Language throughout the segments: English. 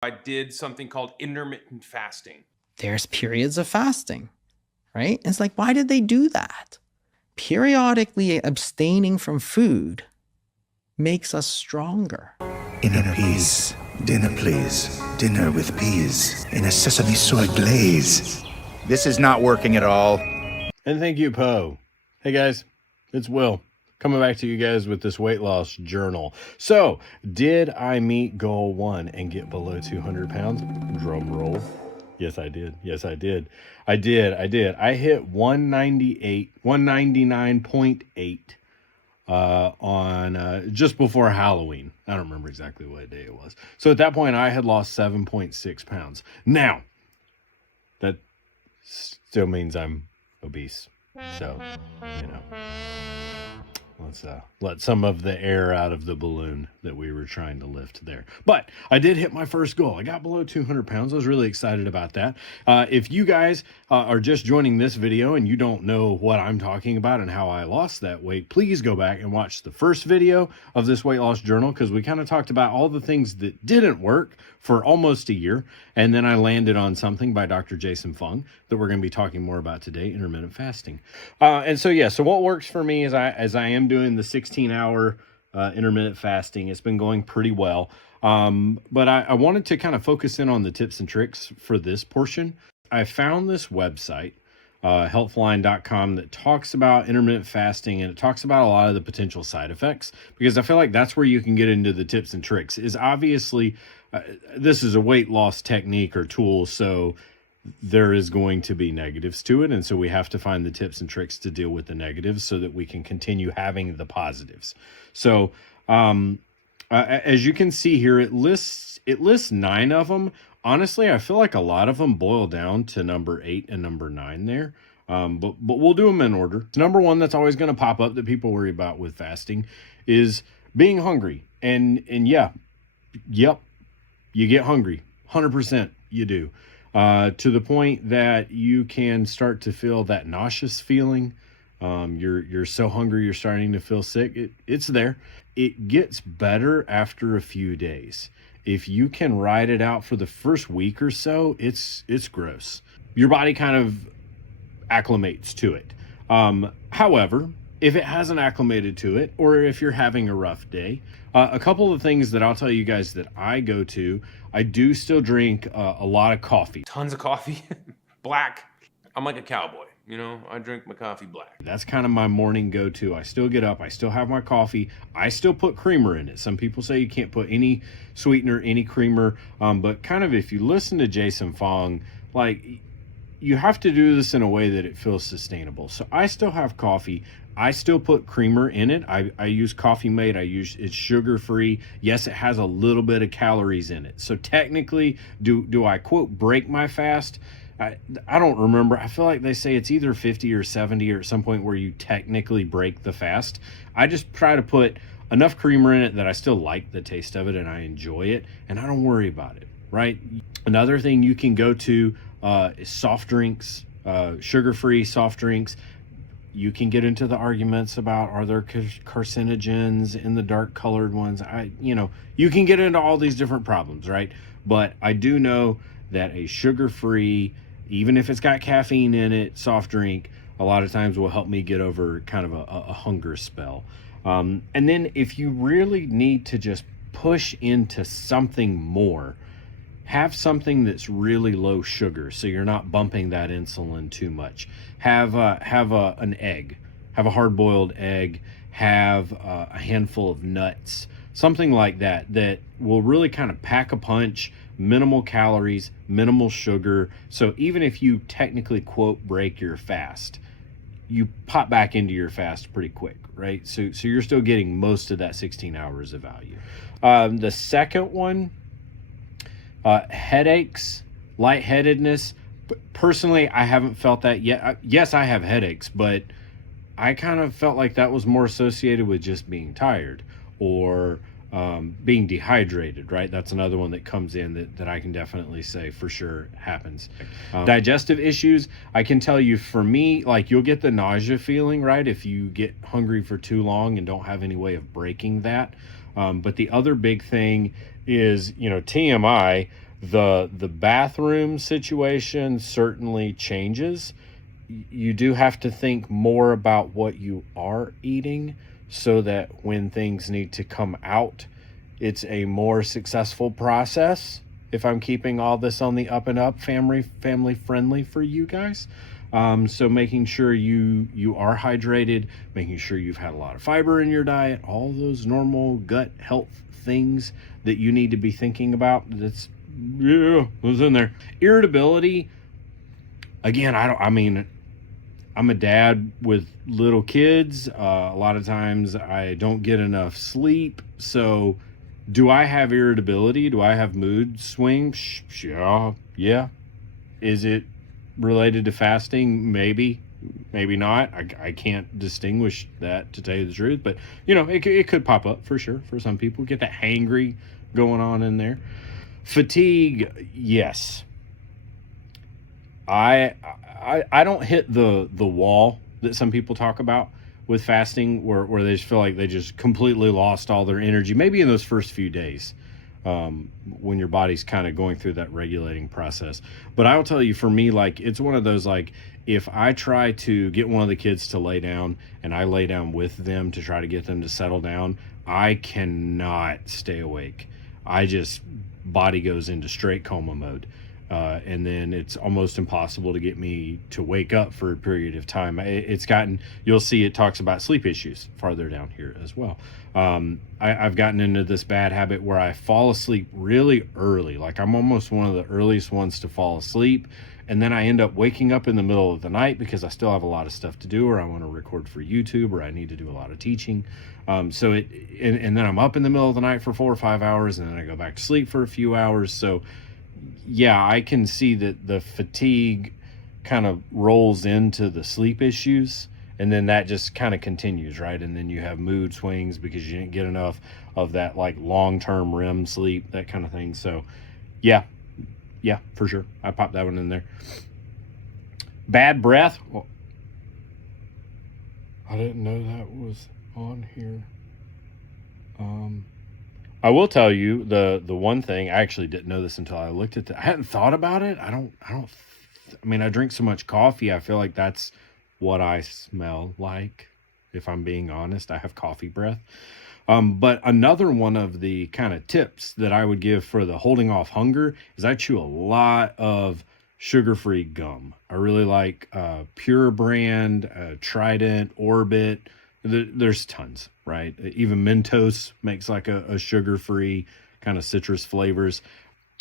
I did something called intermittent fasting. There's periods of fasting, right? It's like, why did they do that? Periodically abstaining from food makes us stronger. Inner peas, dinner please, dinner with peas, in a sesame soy glaze. This is not working at all. And thank you, Poe. Hey guys, it's Will, coming back to you guys with this weight loss journal. So, did I meet goal 1 and get below 200 pounds? Drum roll. Yes, I did. Yes, I did. I hit 199.8 on just before Halloween. I don't remember exactly what day it was. So at that point, I had lost 7.6 pounds. Now, that still means I'm obese. So, let's let some of the air out of the balloon that we were trying to lift there. But I did hit my first goal. I got below 200 pounds. I was really excited about that. If you guys are just joining this video and you don't know what I'm talking about and how I lost that weight, please go back and watch the first video of this weight loss journal, because we kind of talked about all the things that didn't work for almost a year. And then I landed on something by Dr. Jason Fung that we're going to be talking more about today, intermittent fasting. So what works for me is I am doing the 16-hour intermittent fasting. It's been going pretty well. But I wanted to kind of focus in on the tips and tricks for this portion. I found this website, healthline.com, that talks about intermittent fasting, and it talks about a lot of the potential side effects, because I feel like that's where you can get into the tips and tricks. Is obviously this is a weight loss technique or tool, so there is going to be negatives to it, and so we have to find the tips and tricks to deal with the negatives so that we can continue having the positives. So as you can see here, it lists 9 of them. Honestly, I feel like a lot of them boil down to number 8 and number 9 there. But we'll do them in order. Number 1 that's always going to pop up that people worry about with fasting is being hungry. And yep, you get hungry. 100% you do. To the point that you can start to feel that nauseous feeling. You're so hungry, you're starting to feel sick. It's there. It gets better after a few days. If you can ride it out for the first week or so, it's gross. Your body kind of acclimates to it. However, if it hasn't acclimated to it, or if you're having a rough day, a couple of things that I'll tell you guys that I go to, I do still drink a lot of coffee. Tons of coffee. Black. I'm like a cowboy. I drink my coffee black. That's kind of my morning go-to. I still get up, I still have my coffee, I still put creamer in it. Some people say you can't put any sweetener, any creamer, but kind of if you listen to Jason Fong, like, you have to do this in a way that it feels sustainable. So I still have coffee. I still put creamer in it. I use Coffee Mate. It's sugar-free. Yes, it has a little bit of calories in it. So technically, do I quote break my fast? I don't remember. I feel like they say it's either 50 or 70 or at some point where you technically break the fast. I just try to put enough creamer in it that I still like the taste of it and I enjoy it, and I don't worry about it, right? Another thing you can go to is soft drinks, sugar-free soft drinks. You can get into the arguments about, are there carcinogens in the dark colored ones? You can get into all these different problems, right? But I do know that a sugar-free, even if it's got caffeine in it, soft drink, a lot of times will help me get over kind of a hunger spell. And then if you really need to just push into something more, have something that's really low sugar so you're not bumping that insulin too much. Have an egg, have a hard-boiled egg, have a handful of nuts, something like that will really kind of pack a punch, minimal calories, minimal sugar. So even if you technically quote break your fast, you pop back into your fast pretty quick, right? So you're still getting most of that 16 hours of value. The second one, headaches, lightheadedness. Personally, I haven't felt that yet. Yes, I have headaches, but I kind of felt like that was more associated with just being tired or being dehydrated, right? That's another one that comes in that I can definitely say for sure happens. Digestive issues, I can tell you for me, like, you'll get the nausea feeling, right? If you get hungry for too long and don't have any way of breaking that. But the other big thing is, TMI, The bathroom situation certainly changes. You do have to think more about what you are eating so that when things need to come out, it's a more successful process. If I'm keeping all this on the up and up, family friendly for you guys. So making sure you are hydrated, making sure you've had a lot of fiber in your diet, all those normal gut health things that you need to be thinking about. That's, yeah, was in there. Irritability, again, I'm a dad with little kids. A lot of times I don't get enough sleep. So do I have irritability? Do I have mood swings? Yeah. Is it related to fasting? Maybe not. I can't distinguish that, to tell you the truth, but it could pop up for sure. For some people, get that hangry going on in there. Fatigue, yes. I don't hit the wall that some people talk about with fasting, where they just feel like they just completely lost all their energy, maybe in those first few days, when your body's kind of going through that regulating process. But I will tell you, for me, like, it's one of those, like, if I try to get one of the kids to lay down and I lay down with them to try to get them to settle down, I cannot stay awake. Body goes into straight coma mode. And then it's almost impossible to get me to wake up for a period of time. You'll see it talks about sleep issues farther down here as well. I've gotten into this bad habit where I fall asleep really early. Like, I'm almost one of the earliest ones to fall asleep. And then I end up waking up in the middle of the night because I still have a lot of stuff to do, or I want to record for YouTube, or I need to do a lot of teaching. And then I'm up in the middle of the night for 4 or 5 hours, and then I go back to sleep for a few hours. So yeah, I can see that the fatigue kind of rolls into the sleep issues, and then that just kind of continues, right? And then you have mood swings because you didn't get enough of that, like, long-term REM sleep, that kind of thing. So yeah, for sure. I popped that one in there. Bad breath. Well, I didn't know that was on here. I will tell you the one thing, I actually didn't know this until I looked at I hadn't thought about it. I drink so much coffee. I feel like that's what I smell like. If I'm being honest, I have coffee breath. But another one of the kind of tips that I would give for the holding off hunger is I chew a lot of sugar-free gum. I really like Pure Brand, Trident, Orbit. There's tons, right? Even Mentos makes like a sugar-free kind of citrus flavors.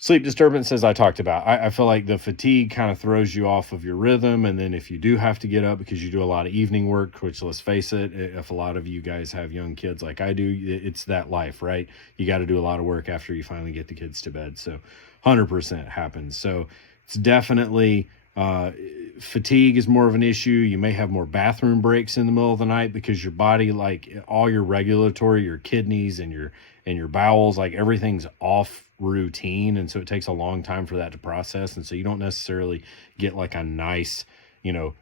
Sleep disturbances I talked about. I feel like the fatigue kind of throws you off of your rhythm. And then if you do have to get up because you do a lot of evening work, which, let's face it, if a lot of you guys have young kids like I do, it's that life, right? You got to do a lot of work after you finally get the kids to bed. So 100% happens. So it's definitely... fatigue is more of an issue. You may have more bathroom breaks in the middle of the night because your body, like, all your regulatory, your kidneys and your bowels, like, everything's off routine. And so it takes a long time for that to process. And so you don't necessarily get like a nice,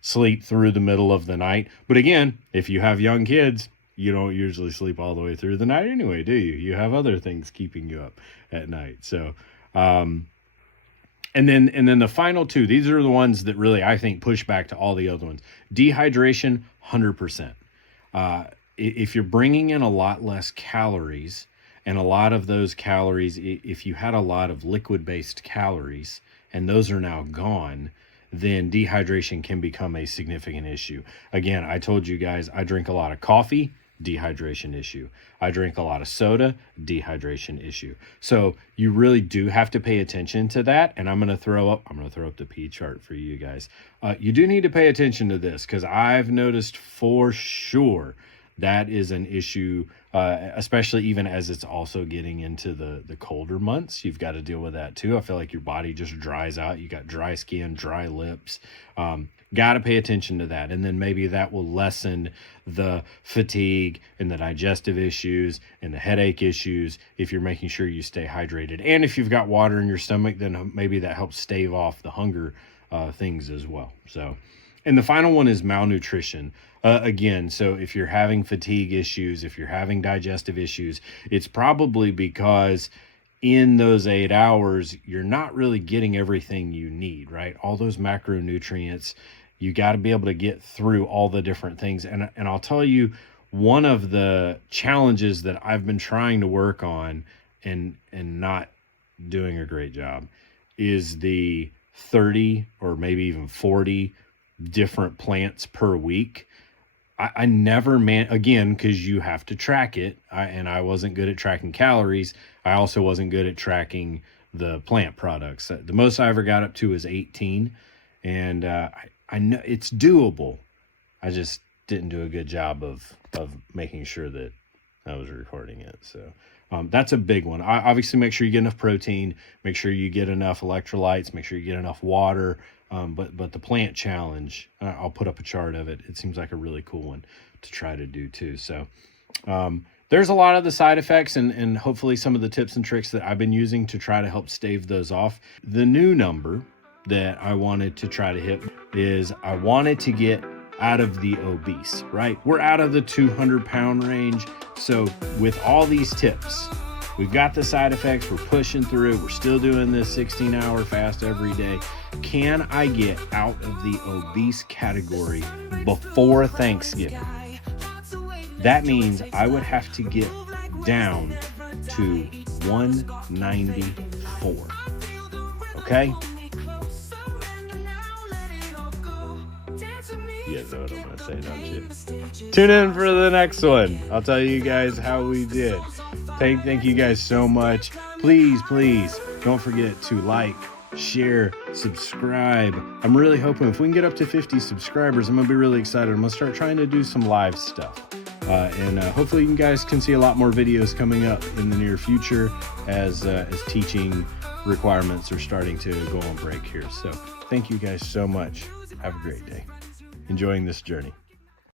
sleep through the middle of the night. But again, if you have young kids, you don't usually sleep all the way through the night anyway, do you? You have other things keeping you up at night. So, and then the final two, these are the ones that really, I think, push back to all the other ones. Dehydration, 100%. If you're bringing in a lot less calories, and a lot of those calories, if you had a lot of liquid-based calories, and those are now gone, then dehydration can become a significant issue. Again, I told you guys, I drink a lot of coffee, dehydration issue. I drink a lot of soda, dehydration issue. So you really do have to pay attention to that. And I'm going to throw up the P chart for you guys. You do need to pay attention to this, because I've noticed for sure that is an issue, especially even as it's also getting into the colder months. You've got to deal with that too. I feel like your body just dries out. You got dry skin, dry lips. Got to pay attention to that. And then maybe that will lessen the fatigue and the digestive issues and the headache issues if you're making sure you stay hydrated. And if you've got water in your stomach, then maybe that helps stave off the hunger things as well. So, and the final one is malnutrition. Again, so if you're having fatigue issues, if you're having digestive issues, it's probably because in those 8 hours, you're not really getting everything you need, right? All those macronutrients, you got to be able to get through all the different things. And I'll tell you, one of the challenges that I've been trying to work on and not doing a great job is the 30 or maybe even 40 different plants per week. I never again, because you have to track it. I wasn't good at tracking calories. I also wasn't good at tracking the plant products. The most I ever got up to was 18. And I know it's doable. I just didn't do a good job of making sure that I was recording it. So that's a big one. Obviously, make sure you get enough protein, make sure you get enough electrolytes, make sure you get enough water. But the plant challenge, I'll put up a chart of it. It seems like a really cool one to try to do too. So there's a lot of the side effects and hopefully some of the tips and tricks that I've been using to try to help stave those off. The new number that I wanted to try to hit is I wanted to get out of the obese, right? We're out of the 200-pound range. So with all these tips, we've got the side effects, we're pushing through, we're still doing this 16-hour fast every day. Can I get out of the obese category before Thanksgiving? That means I would have to get down to 194. Okay? You guys know what I'm going to say, don't you? Tune in for the next one. I'll tell you guys how we did. Thank you guys so much. Please don't forget to like, share, subscribe. I'm really hoping if we can get up to 50 subscribers, I'm going to be really excited. I'm going to start trying to do some live stuff. And hopefully you guys can see a lot more videos coming up in the near future as teaching requirements are starting to go on break here. So thank you guys so much. Have a great day. Enjoying this journey.